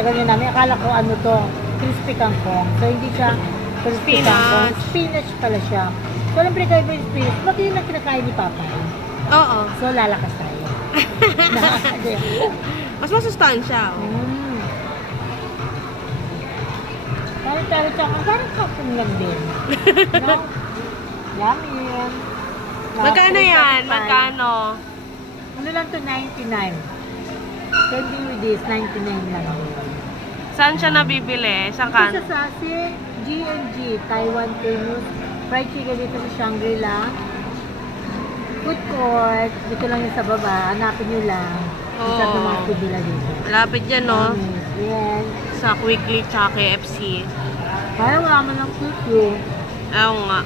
tagal na namin. Akala ko ano to, crispy kangkong. So, hindi siya crispy kangkong. Spinach pala siya. So, alam pinagkaiba yung spinach. Bakit yun ang kinakain ni Papa? Oo. So, lalakas tayo. Mas masustansya. Pero parang kakong lang din. No? Yummy yan. Magkano yan? Magkano? Ano lang to, 99. Trending with this, 99 lang. Saan siya nabibili? Saan ka? Ito sa Sasig, G&G, Taiwan famous fried chicken dito sa Shangri-La. Food court, dito lang yung sa baba. Hanapin nyo lang. Isa sa mga food nila dito. Malapit yan, no? Yes. Sa Quickly tsaka KFC. Parang wala man lang food yun. Oo nga.